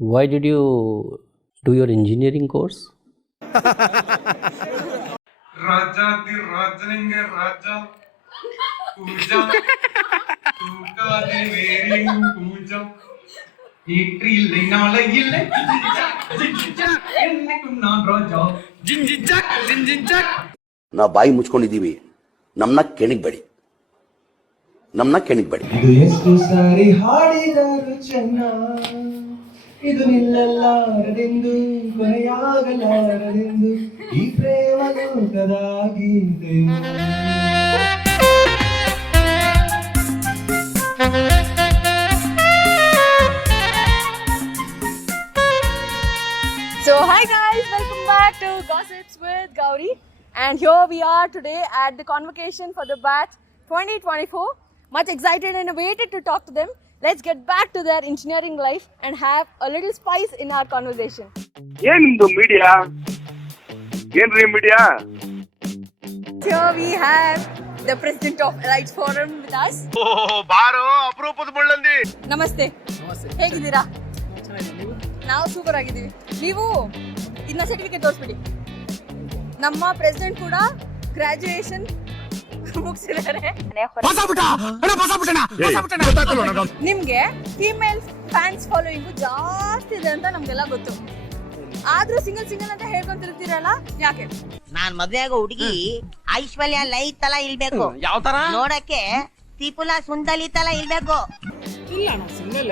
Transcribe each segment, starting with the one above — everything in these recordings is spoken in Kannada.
Why did you do your engineering course? ರಾಜಾದಿ ರಾಜನಿಂಗೆ ರಾಜ ಪೂಜಾ ತೂಕಾದಿ ವೇರಿಂಗ್ ಪೂಜಾ ಏಟ್ರಿ இல்லை நாளை இல்லை என்னைக்கும் நான் ರಾಜ ಜಿಂಜಿಂಜಕ್ ಜಿಂಜಿಂಜಕ್. ನಾವು ಬಾಯಿ ಮುಚ್ಕೊಂಡಿದ್ದೀವಿ, ನಮ್ಮನ್ನ ಕೆಣಿಗ್ಬೇಡಿ. ಇದು ಎಷ್ಟು ಸಾರಿ ಹಾಡಿದರು ಚೆನ್ನ, ಇದು ನಿಲ್ಲಲಾರದೆಂದು ಕೊನೆಯಾಗಲಾರದೆಂದು ಈ ಪ್ರೇಮ ಲೋಕದಾಗಿದೆ. So hi guys, welcome back to Gossips with Gauri, and here we are today at the convocation for the BAT 2024. Much excited and waited to talk to them. Let's get back to their engineering life and have a little spice in our conversation. ಏನಿದು ಮೀಡಿಯಾ? ಏನ್ರಿ media? Here we have the president of Elite Forum with us. ಬಾರೋ ಅಪರೂಪದ ಮುಳ್ಳಂದಿ. ನಮಸ್ತೆ. ಹೇಗಿದ್ದೀರಾ? ನಾವು ಸೂಪರ್ ಆಗಿದ್ದೀವಿ. ನೀವು ಇನ್ನ ಸರ್ಟಿಫಿಕೇಟ್ ತೋರಿಸ್ಬಿಡಿ. ನಮ್ಮ ಪ್ರೆಸಿಡೆಂಟ್ ಕೂಡ ಗ್ರಾಜುಯೇಷನ್ ಮುಗಿಸಿದ್ದಾರೆ. ನಿಮ್ಗೆ ಫೀಮೇಲ್ ಫ್ಯಾನ್ಸ್ ಫಾಲೋಯಿಂಗು ಜಾಸ್ತಿ ಇದೆ ಅಂತ ನಮ್ಗೆಲ್ಲ ಗೊತ್ತು. ಆದ್ರೂ ಸಿಂಗಲ್ ಅಂತ ಹೇಳ್ಕೊಂತಿರ್ತೀರಲ್ಲ, ಯಾಕೆ? ನಾನ್ ಮದ್ವೆ ಆಗೋ ಹುಡುಗಿ ಐಶ್ವರ್ಯ ಲೈ ತರ ಇಲ್ಬೇಕು. ಯಾವ ತರ ನೋಡಕ್ಕೆ ತ್ರಿಪುಲ ಸುಂದಲಿ ತರ ಇಲ್ಬೇಕು. ಇಲ್ಲ ನಾವು ಸಿಂಗಲ್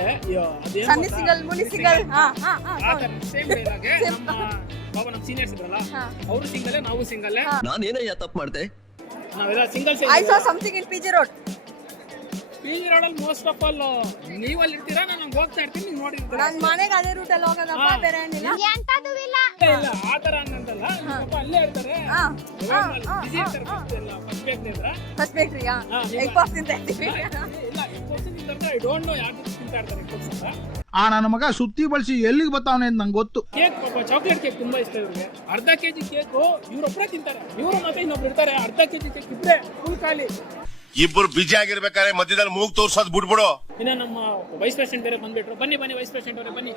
ಸನ್ನಿ ಸಿಂಗಲ್, ಮುನಿ ಸಿಂಗಲ್. Same dialogue. ನಮ್ಮ ಸೀನಿಯರ್ಸ್ ಇದ್ರಲ್ಲ, ಅವರು ಸಿಂಗಲ್, ನಾವು ಸಿಂಗಲ್. ನಾನೇನಯ್ಯ ತಪ್ಪು ಮಾಡಿದೆ? ನಾವೆಲ್ಲ single. I saw something in PG Road. PG Road ಅಲ್ಲಿ ಮೋಸ್ಟ್ ಆಫ್ ಆಲ್ ನೀವು ಅಲ್ಲಿ ಇರ್ತೀರಾ, ನಾನು ಹಂಗೆ ಹೋಗ್ತಾ ಇರ್ತೀನಿ, ನೀವು ನೋಡಿರ್ತೀರಾ. ನನ್ನ ಮನೆಗೆ ಅದೇ ರೂಟ್ ಅಲ್ಲಿ ಹೋಗೋದಪ್ಪ, ಬೇರೆ ಏನಿಲ್ಲ. ಇಲ್ಲ ಆ ತರ ಹಂಗಂತಲ್ಲ, ಪಾಪ ಅಲ್ಲೇ ಇರ್ತಾರೆ. ಬಿಸಿ ಇರ್ತಾರೆ. ಫಸ್ಟ್ ಬೇಕ್ರಿ ಇದ್ರ ಫಸ್ಟ್ ಬೇಕ್ರಿಯಾ ಎಗ್ ಪಾಪ್ ತಿಂತಾ ಇರ್ತೀವಿ. ಇಲ್ಲ ಐ ಡೋಂಟ್ ನೋ ಯಾರು ತಿಂತಾ ಇರ್ತಾರೆ ಅಂತ. ಆ ನನ್ನ ಮಗ ಸುತ್ತಿ ಬಳಸಿ ಎಲ್ಲಿಗೆ ಬರ್ತಾವನೆ ಅಂತ ನಂಗೆ ಗೊತ್ತು. ಕೇಕ್ ಪಾಪ ಚಾಕ್ಲೇಟ್ ಕೇಕ್ ತುಂಬಾ ಇಷ್ಟ ಇವ್ರಿಗೆ. ಅರ್ಧ ಕೆಜಿ ಕೇಕು ಇವ್ರೊಬ್ಬರೇ ತಿಂತಾರೆ. ಇವರು ಮತ್ತೆ ಇನ್ನೊಬ್ರು ಇರ್ತಾರೆ, ಅರ್ಧ ಕೆಜಿ ಕೇಕ್ ಇದ್ರೆ ಫುಲ್ ಖಾಲಿ. ಇಬ್ಬರು ಬಿಜಿ ಆಗಿರ್ಬೇಕಾದ್ರೆ ಮಧ್ಯದಲ್ಲಿ ಮೂಗ್ ತೋರ್ಸೋದ್ ಬಿಡ್ಬಿಡು. ಇನ್ನ ನಮ್ಮ ವೈಸ್ ಪ್ರೆಸಿಡೆಂಟ್ ಬೇರೆ ಬಂದ್ಬಿಟ್ರು. ಬನ್ನಿ ವೈಸ್ ಪ್ರೆಸಿಡೆಂಟ್ ಅವರೇ ಬನ್ನಿ.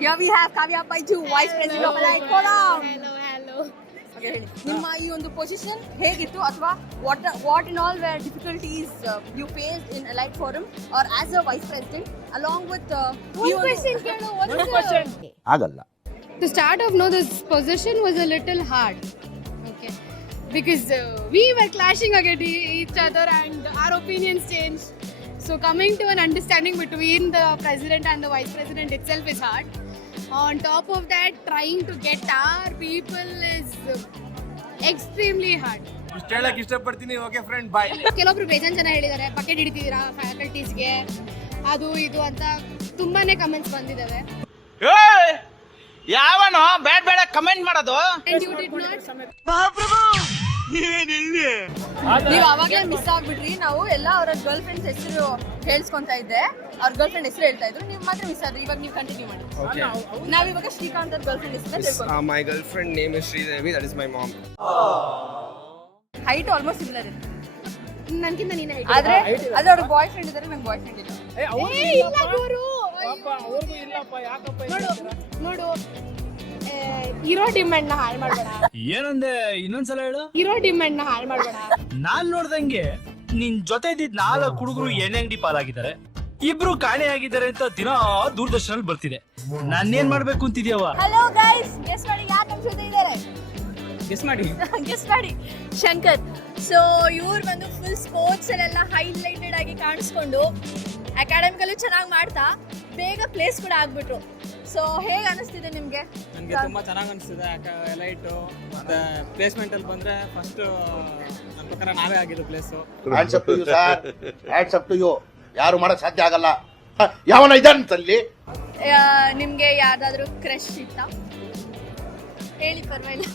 Here we have Kavya Paichu, Vice President of Elite Forum. Hello. Okay, ಹೇಳಿ. ನಿಮ್ಮ ಈ ಒಂದು ಪೊಸಿಷನ್ ಹೇಗಿತ್ತು, ಅಥವಾ what in all were difficulties you faced in Elite Forum or as a Vice President along with ಆಗಲ್ಲ. To start off, no, this position was a little hard, okay, because we were clashing against each other and our opinions changed. So coming to an understanding between the president and the vice president itself is hard. On top of that, trying to get our people is extremely hard. ಇಷ್ಟ ಹೇಳಕ್ ಇಷ್ಟಪಡ್ತೀನಿ. ಓಕೆ ಫ್ರೆಂಡ್, ಬಾಯ್. ಕೆಲವೊಬ್ರು ಬೇಜಾನ್ ಜನ ಹೇಳಿದ್ದಾರೆ, ಬಕೆಟ್ ಹಿಡಿತಿದ್ದೀರಾ ಫ್ಯಾಕಲ್ಟೀಸ್ಗೆ, ಅದು ಇದು ಅಂತ ತುಂಬಾನೇ ಕಮೆಂಟ್ಸ್ ಬಂದಿದ್ದಾವೆ. ಯಾವನೋ ಬೇಡ ಕಮೆಂಟ್ ಮಾಡೋದು. ನೀವು ಅವಾಗಲೇ ಮಿಸ್ ಆಗ್ಬಿಟ್ರಿ. ನಾವು ಎಲ್ಲ ಅವರ ಗರ್ಲ್ ಫ್ರೆಂಡ್ಸ್ ಹೆಸರು ಹೇಳ್ಸ್ಕೊಂತ ಇದ್ದೆ, ಅವ್ರ ಗರ್ಲ್ ಫ್ರೆಂಡ್ ಹೆಸರು ಹೇಳ್ತಾ ಇದ್ರು, ನೀವು ಮಾತ್ರ ಮಿಸ್ ಆದ್ರಿ. ಇವಾಗ ನೀವು ಕಂಟಿನ್ಯೂ ಮಾಡಿ. ನಾವಿವಾಗ ಶ್ರೀಕಾಂತ್ ಅವ್ರ ಗರ್ಲ್ ಫ್ರೆಂಡ್ ಹೆಸರು. ಮೈ girl friend name is Sridevi, that is my mom. Height almost similar ಇದೆ ನನ್ಕಿಂತ ನೀನೇ ಆದ್ರೆ ಅವ್ರ ಬಾಯ್ ಫ್ರೆಂಡ್ ಇದ್ದಾರೆ, ನಂಗೆ ಬಾಯ್ ಫ್ರೆಂಡ್ ಇಲ್ಲ. ಅವ್ರಿಗೂ ಇಲ್ಲಪ್ಪ, ಯಾಕಪ್ಪ ನೋಡು, ಇರೋ ಡಿಮ್ಯಾಂಡ್ ನ ಹಾಳು ಮಾಡ್ಬೇಡ. ಏನಂದೆ? ಇನ್ನೊಂದ್ಸಲ ಹೇಳು. ಇರೋ ಡಿಮ್ಯಾಂಡ್ ನ ಹಾಳು ಮಾಡ್ಬೇಡ. ನಾನ್ ನೋಡ್ದಂಗೆ ನಿನ್ ಜೊತೆ ಇದ್ದಿದ್ 4 ಹುಡುಗರು ಎಣ್ಣೆ ಅಂಗಡಿ ಪಾಲಾಗಿದ್ದಾರೆ, ಇಬ್ರು ಕಾಣೆ ಆಗಿದ್ದಾರೆ ಅಂತ ದಿನ ದೂರದರ್ಶನ ಬರ್ತಿದೆ. ನಾನೇನ್ ಮಾಡ್ಬೇಕು ಅಂತಿದ್ಯವ? ಹಲೋ ಗೈಸ್, ಗೆಸ್ ಮಾಡಿ ಯಾರು ನಮ್ಮ ಜೊತೆ ಇದ್ದಾರೆ? ಗೆಸ್ ಮಾಡಿ ಶಂಕರ್. ಸೊ ಇವ್ರು ಬಂದು ಫುಲ್ ಸ್ಪೋರ್ಟ್ಸ್ ಅಲ್ಲೆಲ್ಲ ಹೈಲೈಟೆಡ್ ಆಗಿ ಕಾಣಿಸ್ಕೊಂಡು ಅಕಾಡೆಮಿಕಲ್ಲೂ ಚೆನ್ನಾಗಿ ಮಾಡ್ತಾ ಬೇಗ ಪ್ಲೇಸ್ ಕೂಡ ಆಗ್ಬಿಟ್ರು. ಸೊ ಹೇಗೆ ಅನಿಸ್ತಿದೆ ನಿಮ್ಗೆ? ನನಗೆ ತುಂಬಾ ಚೆನ್ನಾಗಿ ಅನಿಸ್ತಿದೆ. ಎಲೈಟ್ ಮತ್ತೆ ಪ್ಲೇಸ್ಮೆಂಟ್ ಅಲ್ಲಿ ಬಂದ್ರೆ ಫಸ್ಟ್ ನನ್ನ ಪ್ರಕಾರ ನಾವೇ ಆಗಿದ್ದು place. Hands up to you sir, hands up to you. ಯಾರು ಮಾಡಕ್ ಸಾಧ್ಯ ಆಗಲ್ಲ. ಯಾವನ ಇದ್ದಾನಂತಲ್ಲಿ? ನಿಮ್ಗೆ ಯಾವ್ದಾದ್ರು ಕ್ರಶ್ ಇತ್ತಾ? ಹೇಳಿ, ಪರವಾಗಿಲ್ಲ.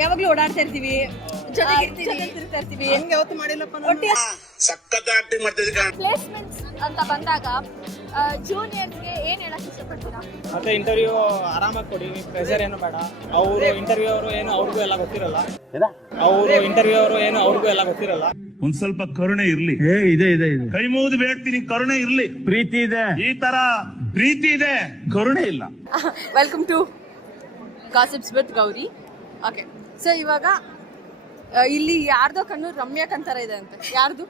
ಯಾವಾಗ್ಲೂ ಓಡಾಡ್ತಾ ಇರ್ತೀವಿ, ಜೊತೆಗೆ ತಿರ್ತಾ ಇರ್ತೀವಿ. ಪ್ಲೇಸ್ಮೆಂಟ್ಸ್ ಅಂತ ಬಂದಾಗ ಜೂನಿಯರ್ಸ್ಗೆ ಏನ್ ಹೇಳಕ್ ಇಷ್ಟಪಡ್ತೀರಾ? ಮತ್ತೆ ಇಂಟರ್ವ್ಯೂ ಆರಾಮಾಗಿ ಕೊಡಿ, ಪ್ರೆಷರ್ ಏನು ಬೇಡ. ಅವರು ಇಂಟರ್ವ್ಯೂ ಅವರು ಏನು ಅವ್ರಿಗೂ ಎಲ್ಲ ಗೊತ್ತಿರಲ್ಲ. ಒಂದ್ ಸ್ವಲ್ಪ ಕರುಣೆ ಇರ್ಲಿ. ಇದೆ ಇದೆ ಇದೆ. ಕೈ ಮುಗಿದು ಬೇಡ್ತೀನಿ, ಕರುಣೆ ಇರ್ಲಿ. ಪ್ರೀತಿ ಇದೆ, ಈ ತರ ಪ್ರೀತಿ ಇದೆ, ಕರುಣೆ ಇಲ್ಲ. Welcome to gossips with Gauri. Okay, so ಇವಾಗ ಇಲ್ಲಿ ಯಾರ್ದೋ ಕಣ್ಣು ರಮ್ಯಾ ಕಂತರ ಇದೆ ಅಂತೆ. ಯಾರ್ದು?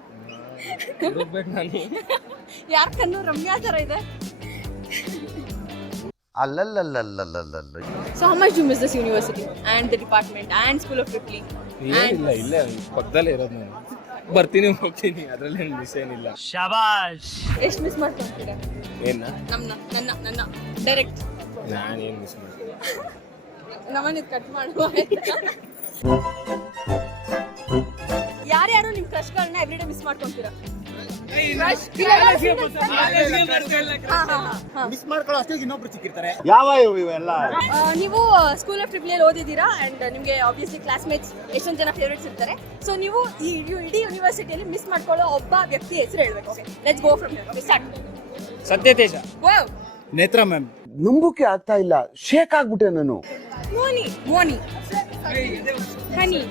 ಯಾರ ಕಣ್ಣು ರಮ್ಯಾ ತರ ಇದೆ? So how much do you miss this university and the department and School of Tripoli? ಇಲ್ಲೇ ಪಕ್ಕದಲ್ಲೇ ಇರೋದು ನಾನು. ಬರ್ತೀನಿ ಹೋಗ್ತೀನಿ, ಅದ್ರಲ್ಲಿ ಮಿಸ್ ಏನಿಲ್ಲ. ಶಬಾಷ್. ಎಷ್ಟು ಮಿಸ್ ಮಾಡ್ಕೊಂತೀರಾ? ನನ್ನ ಡೈರೆಕ್ಟ್ ನಾನೇನು ಮಿಸ್ ಮಾಡ್ತೀನಿ. ನಮ್ಮನ್ನ ಕಟ್ ಮಾಡುವ. ಯಾರ್ಯಾರು ನಿಮ್ ಕ್ರಶ್ಗಳನ್ನ ಎವ್ರಿಡೇ ಮಿಸ್ ಮಾಡ್ಕೊಂತೀರಾ? ಮಿಸ್ ಮಾಡ್ಕೊಳ್ಳೋ ಅಷ್ಟೇ ಇನ್ನೊಬ್ರು ಸಿಕ್ಕಿರ್ತಾರೆ. ಯಾವ ಇವೆಲ್ಲ? ನೀವು ಸ್ಕೂಲ್ ಆಫ್ ಟ್ರಿಪ್ಲಿಯಲ್ಲಿ ಓದಿದ್ದೀರಾ ಅಂಡ್ ನಿಮಗೆ ಆಬ್ವಿಯಸ್ಲಿ ಕ್ಲಾಸ್ಮೇಟ್ಸ್ ಎಷ್ಟೊಂದು ಜನ ಫೇವರೇಟ್ಸ್ ಇರ್ತಾರೆ. ಸೊ ನೀವು ಈ ಇಡೀ ಯೂನಿವರ್ಸಿಟಿಯಲ್ಲಿ ಮಿಸ್ ಮಾಡ್ಕೊಳ್ಳೋ ಒಬ್ಬ ವ್ಯಕ್ತಿ ಹೆಸರು ಹೇಳ್ಬೇಕು. Okay, let's go from here. Start. Satyateja. Wow. Netra ma'am. ನಂಬುಕೆ ಆಗ್ತಾ ಇಲ್ಲ, ಶೇಕ್ ಆಗ್ಬಿಟ್ಟೆ ನಾನು. ಮೋನಿ ಹನಿ.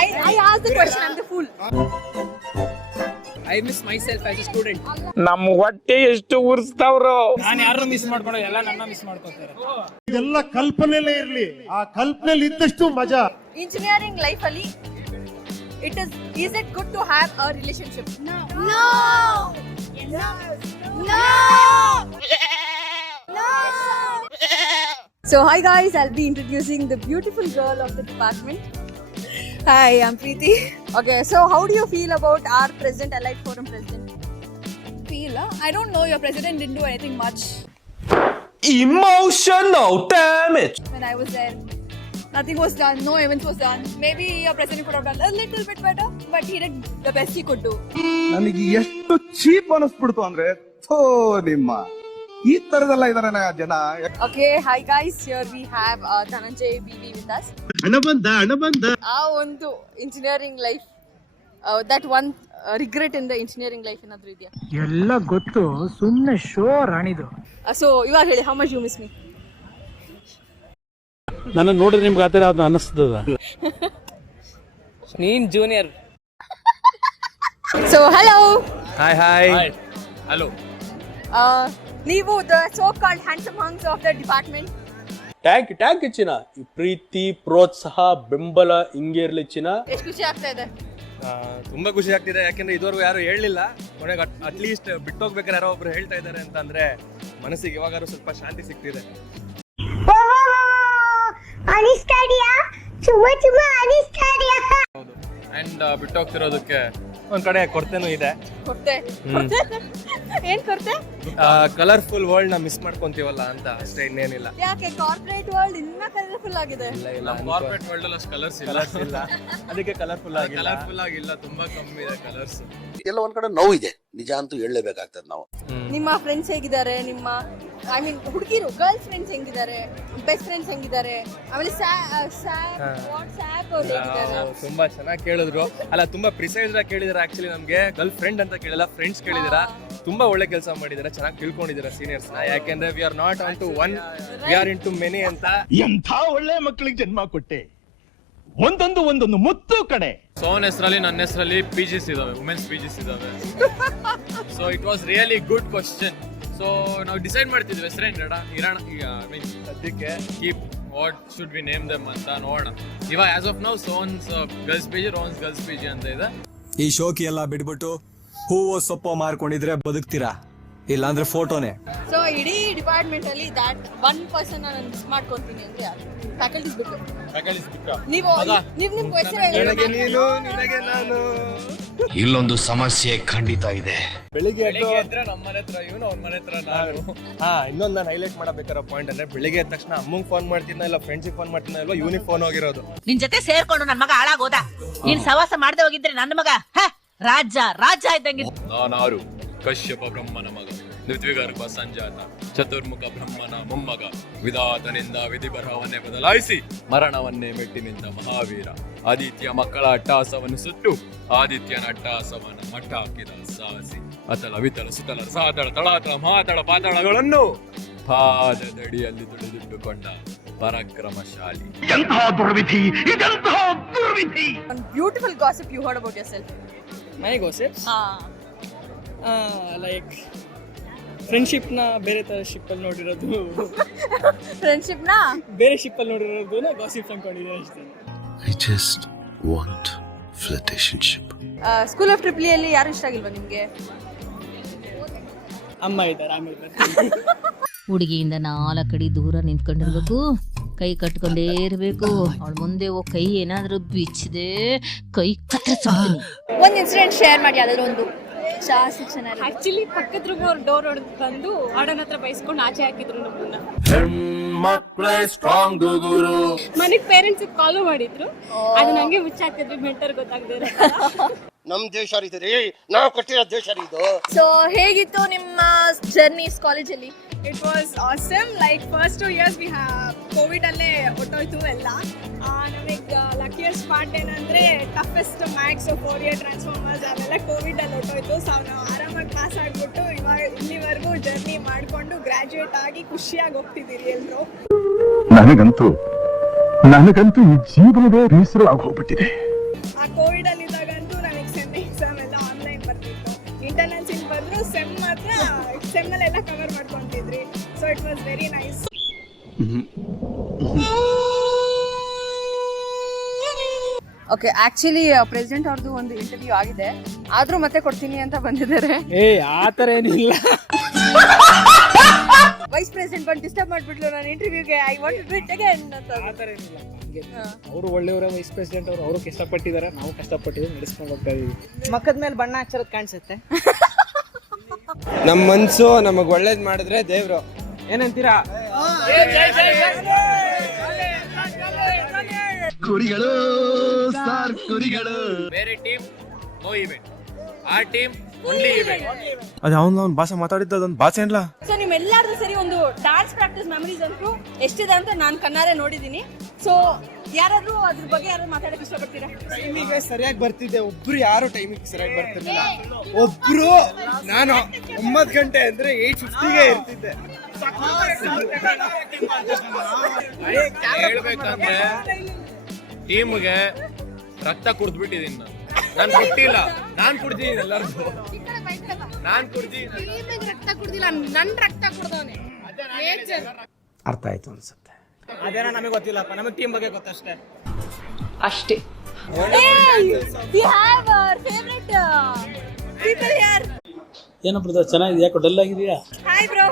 I asked the question, I'm the fool. I miss myself as a student. ನಮ್ಮ ಹೊಟ್ಟೆ ಎಷ್ಟು ಉರ್ಸ್ತಾವ್ರು. ನಾನು ಯಾರು ಮಿಸ್ ಮಾಡ್ಕೊಳ್ಳೋ, ಎಲ್ಲ ನನ್ನ ಮಿಸ್ ಮಾಡ್ಕೊತಾರೆ. ಇದೆಲ್ಲ ಕಲ್ಪನೆಲೇ ಇರ್ಲಿ, ಆ ಕಲ್ಪನೆಲಿ ಇದ್ದಷ್ಟು ಮಜಾ. ಇಂಜಿನಿಯರಿಂಗ್ ಲೈಫ್ ಅಲ್ಲಿ is it good to have a relationship? No. So hi guys, I'll be introducing the beautiful girl of the department. Hi, I'm Preeti. Okay, so how do you feel about our president, Allied Forum president? I don't know, your president didn't do anything much Emotional damage. when I was there. Nothing was done, no events was done. Maybe your president could have done a little bit better, but he did the best he could do. ನನಗೆ ಎಷ್ಟು ಚೀಪ್ ಅನಿಸ್ಬಿಡ್ತು ಅಂದ್ರೆ, ಥೋ ನಿಮ್ಮ ಈ ತರದೆಲ್ಲ ಇದಾರೆ ಜನ. Okay, hi guys, here we have Dhananjay BV with us. ಹಣ ಬಂದ ಆ ಒಂದು engineering life, that one regret in the engineering life ಏನಾದ್ರು ಇದೆಯಾ? ಎಲ್ಲ ಗೊತ್ತು, ಸುಮ್ಮನೆ ಶೋ ರಾಣಿದು. ಸೊ ಇವಾಗ ಹೇಳಿ, how much you miss me? ನನ್ನ ನೋಡಿದ್ರೆ ನಿಮ್ಗೆ ಆತರ ಅದು ಅನಿಸ್ತದ. ನೀನ್ junior. So hello. Hi. Hello. ನೀವು the so called handsome hunks of the department. Thank ಚಿನ್ನ. ಈ ಪ್ರೀತಿ, ಪ್ರೋತ್ಸಾಹ, ಬೆಂಬಲ ಹಿಂಗೆ ಇರ್ಲಿ ಚಿನ್ನ. ಎಷ್ಟು ಖುಷಿ ಆಗ್ತಾ ಇದೆ? ತುಂಬಾ ಖುಷಿ ಆಗ್ತಿದೆ, ಯಾಕೆಂದ್ರೆ ಇದುವರೆಗೂ ಯಾರು ಹೇಳಲಿಲ್ಲ. ಕೊನೆಗೆ ಅಟ್ಲೀಸ್ಟ್ ಬಿಟ್ಟೋಗ್ಬೇಕಾದ್ರೆ ಯಾರೋ ಒಬ್ರು ಹೇಳ್ತಾ ಇದ್ದಾರೆ ಅಂತ ಅಂದ್ರೆ ಮನಸ್ಸಿಗೆ ಇವಾಗಾದ್ರೂ ಸ್ವಲ್ಪ ಶಾಂತಿ ಸಿಗ್ತಿದೆ. ಹೌದು. ಅಂಡ್ ಬಿಟ್ಟೋಗ್ತಿರೋದಕ್ಕೆ ಒಂದ್ ಕಡೆ ಕೊರತೆನೂ ಇದೆ. ಕೊಡ್ತೆ ಏನ್ ಕೊಡ್ತೆ? ಕಲರ್ಫುಲ್ ವರ್ಲ್ಡ್ ನ ಮಿಸ್ ಮಾಡ್ಕೊಂತೀವಲ್ಲ ಅಂತ ಅಷ್ಟೇ, ಇನ್ನೇನಿಲ್ಲ. ಯಾಕೆ ಕಾರ್ಪೊರೇಟ್ ವರ್ಲ್ಡ್ ಇನ್ನ ಕಲರ್ಫುಲ್ ಆಗಿದೆ? ಕಾರ್ಪೊರೇಟ್ ವರ್ಲ್ಡ್ ಅಲ್ಲಿ ಅಷ್ಟು ಕಲರ್ಸ್ ಇಲ್ಲ, ಅದಕ್ಕೆ ಕಲರ್ಫುಲ್ ಆಗಿಲ್ಲ, ತುಂಬಾ ಕಮ್ಮಿ ಇದೆ ಕಲರ್ಸ್. ಎಲ್ಲ ಒಂದ್ ಕಡೆ ನೋವು ಇದೆ, ನಿಜ ಅಂತೂ ಹೇಳಲೇಬೇಕಾಗ್ತದೆ ನಾವು. ನಿಮ್ಮ ಫ್ರೆಂಡ್ಸ್ ಹೇಗಿದ್ದಾರೆ? ನಿಮ್ಮ ಐ ಮೀನ್ ಹುಡುಗಿರು, ಗರ್ಲ್ಸ್ ಫ್ರೆಂಡ್ಸ್ ಹೆಂಗಿದ್ದಾರೆ? ಬೆಸ್ಟ್ ಫ್ರೆಂಡ್ಸ್ ಹೆಂಗಿದ್ದಾರೆ? ಆಮೇಲೆ ವಾಟ್ಸ್ಆಪ್ ಅವ್ರು ಹೇಗಿದ್ದಾರೆ? ತುಂಬಾ ಚೆನ್ನಾಗಿ ಕೇಳಿದ್ರು. ಅಲ್ಲ, ತುಂಬಾ ಪ್ರಿಸೈಸ್ ಆಗಿ ಕೇಳಿದಾರೆ. ಆಕ್ಚುಲಿ ನಮ್ಗೆ ಗರ್ಲ್ ಫ್ರೆಂಡ್ ಅಂತ ಕೇಳಿಲ್ಲ, ಫ್ರೆಂಡ್ಸ್ ಕೇಳಿದಾರ. ತುಂಬಾ ಒಳ್ಳೆ ಕೆಲಸ ಮಾಡಿದಾರೆ, ಚೆನ್ನಾಗಿ ತಿಳ್ಕೊಂಡಿದ್ದಾರೆ ಸೀನಿಯರ್ಸ್ ನ. ಯಾಕೆಂದ್ರೆ we are not on to one, we are in to many ಅಂತ. ಎಂಥ ಒಳ್ಳೆ ಮಕ್ಕಳಿಗೆ ಜನ್ಮ ಕೊಟ್ಟೆ, ಒಂದೊಂದು ಮುತ್ತು ಕಡೆ. ಸೋನ್ ಹೆಸರಲ್ಲಿ, ನನ್ನ ಹೆಸರಲ್ಲಿ PGs ಇದಾವೆ, ವುಮೆನ್ಸ್ PGs ಇದಾವೆ. So it was really good question. ಸೊ ನಾವು ಡಿಸೈಡ್ ಮಾಡ್ತಿದ್ವಿ ಹೆಸರೇನು ಇರೋಣ ಈಗ. ಮೀನ್ ಸದ್ಯಕ್ಕೆ keep what should we name them ಅಂತ ನೋಡೋಣ. ಇವಾಗ ಆಸ್ ಆಫ್ ನೌ ಸೋನ್ಸ್ ಗರ್ಲ್ಸ್ PG, ರೋನ್ಸ್ ಗರ್ಲ್ಸ್ PG ಅಂತ ಇದೆ. ಈ ಶೋಕಿ ಎಲ್ಲ ಬಿಟ್ಬಿಟ್ಟು ಹೂವು ಸೊಪ್ಪು ಮಾರ್ಕೊಂಡಿದ್ರೆ ಬದುಕ್ತೀರಾ, ಇಲ್ಲಾಂದ್ರೆ ಫೋಟೋನೇ. ಸೊ ಇಡೀ ಡಿಪಾರ್ಟ್ಮೆಂಟ್ ಅಲ್ಲಿ ದಟ್ ಒನ್ ಪರ್ಸನ್ ನಾನು ಮಿಸ್ ಮಾಡ್ಕೊಂತೀನಿ ಅಂದ್ರೆ ಯಾರು? ಫ್ಯಾಕಲ್ಟೀಸ್ ಬಿಟ್ಟು. ನೀವು ನಿಮ್ಗೆ ಹೆಸರು ನನಗೆ ನೀನು, ನಿನಗೆ ನಾನು. ಇಲ್ಲೊಂದು ಸಮಸ್ಯೆ ಖಂಡಿತ ಇದೆ. ಬೆಳಿಗ್ಗೆ ಎದ್ರೆ ನಮ್ಮ ಮನೆ ಹತ್ರ ಇವನು, ಅವ್ನ ಮನೆ ಹತ್ರ ನಾನು. ಇನ್ನೊಂದು ನಾನು ಹೈಲೈಟ್ ಮಾಡಬೇಕಾರೋ ಪಾಯಿಂಟ್ ಅಂದ್ರೆ, ಬೆಳಿಗ್ಗೆ ಎದ್ದ ತಕ್ಷಣ ಅಮ್ಮಂಗ್ ಫೋನ್ ಮಾಡ್ತೀನ ಇಲ್ಲ ಫ್ರೆಂಡ್ಸಿಗೆ ಫೋನ್ ಮಾಡ್ತೀನ ಇಲ್ವಾ, ಇವನಿಗೆ ಫೋನ್ ಹೋಗಿರೋದು. ನಿನ್ ಜೊತೆ ಸೇರ್ಕೊಂಡು ನನ್ ಮಗ ಹಾಳಾಗೋದ. ನೀನ್ ಸವಾಸ ಮಾಡದೆ ಹೋಗಿದ್ರೆ ನನ್ನ ಮಗ ರಾಜ ಇದ್ದಂಗೆ. ನಾನಾರು ಕಶ್ಯಪ ಬ್ರಹ್ಮನ ಮಗ, ಋತ್ವಿಗರ್ಭ ಸಂಜಾತ, ಚತುರ್ಮುಖ ಬ್ರಹ್ಮನ ಮೊಮ್ಮಗ, ವಿಧಾತನಿಂದ ವಿಧಿ ಬರಹವನ್ನೇ ಬದಲಾಯಿಸಿ ಮರಣವನ್ನೇ ಮೆಟ್ಟಿ ನಿಂತ ಮಹಾವೀರ. ಆದಿತ್ಯ ಮಕ್ಕಳ ಅಟ್ಟಹಾಸವನ್ನು ಸುಟ್ಟು ಆದಿತ್ಯನ ಅಟ್ಟಹಾಸವನ್ನು ಮಟ್ಟ ಹಾಕಿದ ಸಾಹಸಿ. ಅತಳ ವಿತಳ ಸುತಳ ಸಾತಳ ತಳಾತಳ ಮಹಾತಳ ಪಾತಾಳಗಳನ್ನು ಪಾದದಡಿಯಲ್ಲಿ ತುಳಿದಿಟ್ಟುಕೊಂಡ ಪರಾಕ್ರಮಶಾಲಿ. Beautiful gossip you heard about yourself. My gossips ಹಾ ಲೈಕ್ ಫ್ರೆಂಡ್ಶಿಪ್ನ ಬೇರೆ ಥರ ಶಿಪ್ಪಲ್ಲಿ ನೋಡಿರೋದು ಫ್ರೆಂಡ್ಶಿಪ್ನ ಬೇರೆ ಶಿಪ್ಪಲ್ಲಿ ನೋಡಿರೋದು ಗಾಸಿಪ್ಸ್ ಅನ್ಕೊಂಡಿದ್ದೀನಿ ಅಷ್ಟೇ. I just want flirtationship. School of ಟ್ರಿಪ್ಲಿ ಅಲ್ಲಿ ಯಾರು ಇಷ್ಟ ಆಗಿಲ್ವಾ ನಿಮ್ಗೆ? ಅಮ್ಮ ಇದ್ದಾರೆ, ಆಮೇಲೆ ಹುಡುಗಿಯಿಂದ 4 ಅಡಿ ದೂರ ನಿಂತ್ಕೊಂಡಿರ್ಬೇಕು, ಕೈ ಕಟ್ಕೊಂಡೇ ಇರಬೇಕು. ಅವಳ ಮುಂದೆ ಕೈ ಏನಾದ್ರೂ ಬಿಚ್ಚಿದೆ ಕೈ ಕತ್ತರಿಸ್ತೀನಿ. ಒಂದು ಇನ್ಸಿಡೆಂಟ್ ಶೇರ್ ಮಾಡಿ, ಯಾವ್ದಾದ್ರು ಒಂದು ಆಕ್ಚುಲಿ ಪಕ್ಕದ ರೂಮ್ ಅವ್ರು ಡೋರ್ ಹೊಡೆದು ಬಂದು ಆಡೋನ ಹತ್ರ ಬೈಸ್ಕೊಂಡು ಆಚೆ ಹಾಕಿದ್ರು ನಮ್ಮನ್ನ. ಮನೆಗ್ ಪೇರೆಂಟ್ಸ್ ಕಾಲು ಮಾಡಿದ್ರು, ಅದು ನಂಗೆ ಮುಚ್ಚಾಕಿದ್ರು ಮೆಂಟರ್ ಗೊತ್ತಾಗದೆ. ನಮ್ ದೇಶ ರೀ, ನಾವು ಕಟ್ಟಿರೋ ದೇಶ ಇದು. ಸೊ ಹೇಗಿತ್ತು ನಿಮ್ಮ ಜರ್ನೀಸ್ ಕಾಲೇಜಲ್ಲಿ? It was awesome. Like first 2 years we COVID ಅಲ್ಲೇ ಹೊಟ್ಟೋಯ್ತು ಎಲ್ಲ. ನಮಗೆ ಲಕ್ಕಿಯಸ್ಟ್ ಪಾರ್ಟ್ ಏನಂದ್ರೆ ಟಫೆಸ್ಟ್ ಮ್ಯಾಕ್ಸ್ 4 year ಟ್ರಾನ್ಸ್ಫಾರ್ಮರ್ಸ್ ಅವೆಲ್ಲ ಕೋವಿಡ್ ಅಲ್ಲಿ ಹೊಟ್ಟೋಯ್ತು. ಸೊ ನಾವು ಆರಾಮಾಗಿ ಪಾಸ್ ಆಗ್ಬಿಟ್ಟು ಇವಾಗ ಇಲ್ಲಿವರೆಗೂ ಜರ್ನಿ ಮಾಡ್ಕೊಂಡು ಗ್ರಾಜುಯೇಟ್ ಆಗಿ ಖುಷಿಯಾಗಿ ಹೋಗ್ತಿದ್ದೀರಿ ಎಲ್ರು. ನನಗಂತೂ ಈ ಜೀವನವೇ ಬೇಸರ ಆಗೋಗ್ಬಿಟ್ಟಿದೆ. ಆ ಕೋವಿಡ್ ಅಲ್ಲಿ ಇದ್ದಾಗಂತೂ ನನಗೆ ಸೆಮ್ ಎಕ್ಸಾಮ್ ಎಲ್ಲ ಆನ್ಲೈನ್ ಬರ್ತಿತ್ತು. ಇಂಟರ್ನಲ್ಸ್ ಇಲ್ಲಿ ಬಂದ್ರು ಸೆಮ್ ಮಾತ್ರ ಸೆಮ್ ಅಲ್ಲೆಲ್ಲ ಕವರ್ ಮಾಡ್ಕೊಂತಿದ್ರಿ. So it was very nice. Okay, actually president ಅವ್ರದ್ದು ಒಂದು ಇಂಟರ್ವ್ಯೂ ಆಗಿದೆ, ಆದ್ರೂ ಮತ್ತೆ ಕೊಡ್ತೀನಿ ಅಂತ ಬಂದಿದ್ದಾರೆ. ಆ ಥರ ಏನಿಲ್ಲ. ವೈಸ್ ಪ್ರೆಸಿಡೆಂಟ್ ಬಂದು ಡಿಸ್ಟರ್ಬ್ ಮಾಡ್ಬಿಟ್ಲು ನನ್ನ ಇಂಟರ್ವ್ಯೂಗೆ. I want to do it again ಅಂತ. ಆ ಥರ ಏನಿಲ್ಲ. ಅವರು ಒಳ್ಳೆಯವರ ವೈಸ್ ಪ್ರೆಸಿಡೆಂಟ್ ಅವರು ಕಷ್ಟಪಟ್ಟಿದ್ದಾರೆ, ನಾವು ಕಷ್ಟಪಟ್ಟಿದ್ದೀವಿ, ನಡೆಸ್ಕೊಂಡು ಹೋಗ್ತಾ ಇದೀವಿ. ಮಕ್ಕದ ಮೇಲೆ ಬಣ್ಣ ಹಚ್ಚೋದು ಕಾಣಿಸುತ್ತೆ. ನಮ್ಮ ಮನ್ಸು ನಮಗ್ ಒಳ್ಳೇದ್ ಮಾಡಿದ್ರೆ ದೇವ್ರು. ಏನಂತೀರಾ? ಕುರಿಗಳು ಸಾರ್ ಕುರಿಗಳು. ಬೇರೆ ಟೀಮ್ ನೋ ಇವೆಂಟ್, ಆ ಟೀಮ್ ಓನ್ಲಿ ಇವೆಂಟ್. ಅದೇ ಅವ್ನ ಭಾಷೆ ಮಾತಾಡಿದ್ದು ಅದೊಂದು ಭಾಷೆ ಇಲ್ಲ. ಸೊ ನಿಮ್ಮೆಲ್ಲಾರ್ದು ಸರಿ ಒಂದು ಡಾನ್ಸ್ ಪ್ರಾಕ್ಟೀಸ್ ಮೆಮರೀಸ್ ಅಂತೂ ಎಷ್ಟಿದೆ ಅಂತ ನಾನು ಕಣ್ಣಾರೆ ನೋಡಿದ್ದೀನಿ. ಸೊ ಯಾರಾದ್ರೂ ಅದ್ರ ಬಗ್ಗೆ ಯಾರು ಮಾತಾಡಕ್ಕೆ ಇಷ್ಟಪಡ್ತೀರಾ? ಟೈಮಿಗೆ ಸರಿಯಾಗಿ ಬರ್ತಿದ್ದೆ, ಒಬ್ರು ಯಾರು ಟೈಮಿಗೆ ಸರಿಯಾಗಿ ಬರ್ತಿರ್ಲಿಲ್ಲ. ಒಬ್ರು ನಾನು 9 ಗಂಟೆ ಅಂದ್ರೆ 8:50ಗೆ ಇರ್ತಿದ್ದೆ. ಹೇಳ್ಬೇಕಂದ್ರೆ ಟೀಮ್ಗೆ ರಕ್ತ ಕುಡ್ದ್ಬಿಟ್ಟಿದ್ದೀನಿ ನಾನು ಕೊಟ್ಟಿಲ್ಲ, ನಾನ್ ಕುಡ್ದಿದ್ದೀನಿ ಎಲ್ಲರಿಗೂ. ನಾನ್ ಕುಡ್ದಿದ್ದೀನಿ, ರಕ್ತ ಕುಡ್ದಿಲ್ಲ, ನನ್ ರಕ್ತ ಕುಡ್ದವನೆ. ಅರ್ಥ ಆಯ್ತು ಅನ್ಸುತ್ತೆ. ಅದೇನೋ ನಮಗೆ ಗೊತ್ತಿಲ್ಲಪ್ಪ, ನಮಗೆ ಟೀಮ್ ಬಗ್ಗೆ ಗೊತ್ತಷ್ಟೇ. ಅಷ್ಟೇ. We have our favorite people here. ಏನೋ ಬ್ರದರ್ ಚೆನ್ನಾಗಿದೆ, ಯಾಕೋ ಡಲ್ ಆಗಿದೆಯಾ? Hi bro.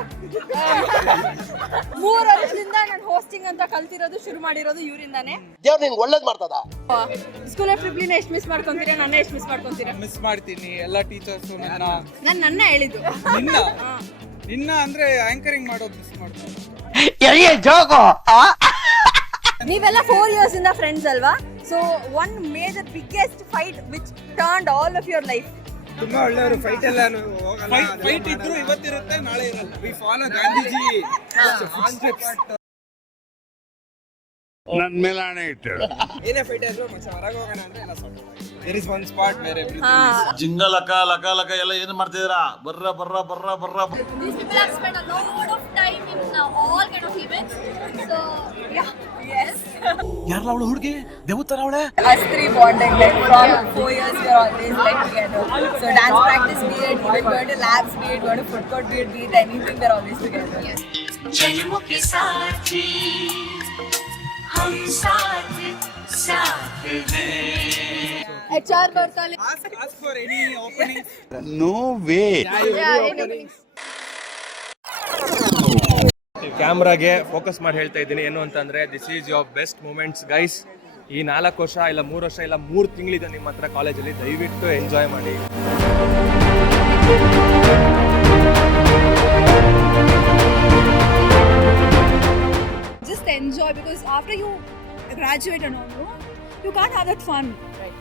3 ವರ್ಷದಿಂದ ನಾನು ಹೋಸ್ಟಿಂಗ್ ಅಂತ ಕಲ್ತಿರೋದು, ಶುರು ಮಾಡಿರೋದು ಇವರಿಂದಾನೆ. ದೇವ್ರು ನಿಂಗೆ ಒಳ್ಳೇದ್ ಮಾಡ್ತದ. ಸ್ಕೂಲ್ ಆಫ್ ಟ್ರಿಪ್ಲಿನ ಎಷ್ಟು ಮಿಸ್ ಮಾಡ್ಕೊಂತೀರಾ? ನನ್ನ ಎಷ್ಟು ಮಿಸ್ ಮಾಡ್ಕೊಂತೀರಾ? ಮಿಸ್ ಮಾಡ್ತೀನಿ. ಎಲ್ಲ ಟೀಚರ್ಸ್ ನನ್ನ ಹೇಳಿದ್ದು ನಿನ್ನ ಅಂದ್ರೆ ಆಂಕರಿಂಗ್ ಮಾಡೋದು ಮಿಸ್ ಮಾಡ್ತೀನಿ. ನೀವೆಲ್ಲ 4 years ಇಂದ ಫ್ರೆಂಡ್ಸ್ ಅಲ್ವಾ? So one major biggest fight which turned all of your life. ತುಂಬಾ ಒಳ್ಳೆಯವರು. ಫೈಟ್ ಎಲ್ಲ ಫೈಟ್ ಇದ್ರು ಇವತ್ತಿರುತ್ತೆ, ನಾಳೆ ಇರಲ್ಲ. We follow Gandhiji footsteps. ನನ್ ಮೇಲೆ ಆಣೆ ಇಟ್ಟು ಏನೇ ಫೈಟ್ ಆದ್ರೂ ಮಚ್ಚ ಹೊರಗೆ ಹೋಗೋಣ ಅಂದ್ರೆ ಎಲ್ಲ ಸಾಕು. There is one spot where everything is. ಜಿಂಗ ಲಕ ಲಕ ಲಕ ಎಲ್ಲ ಏನು ಮಾಡ್ತಿದ್ದೀರಾ? ಬರ್ರ ಬರ್ರ ಬರ್ರ ಬರ್ರ. These people have spent a lot of time in all kind of events. So yeah, yes. ಯಾರಲ್ಲ ಅವಳು ಹುಡುಗಿ ದೇವತರ ಅವಳೆ? Us three bonding like from 4 years we are always like together. So dance practice be it, even going to labs be it, going to food court be it, anything we're always together. Yes. जन्मों के साथी हम साथ साथ हैं. HR ಬರ್ತಾಳೆ. Ask for any openings. No way. ಕ್ಯಾಮ್ರಾಗೆ ಫೋಕಸ್ ಮಾಡಿ ಹೇಳ್ತಾ ಇದ್ದೀನಿ ಏನು ಅಂತಂದ್ರೆ, this is your best moments guys. ಈ 4 ವರ್ಷ ಇಲ್ಲ 3 ವರ್ಷ ಇಲ್ಲ 3 ತಿಂಗಳಿದೆ ನಿಮ್ಮ ಹತ್ರ ಕಾಲೇಜಲ್ಲಿ. ದಯವಿಟ್ಟು ಎಂಜಾಯ್ ಮಾಡಿ. Just enjoy, because after you graduate and all, you can't have that fun. Right.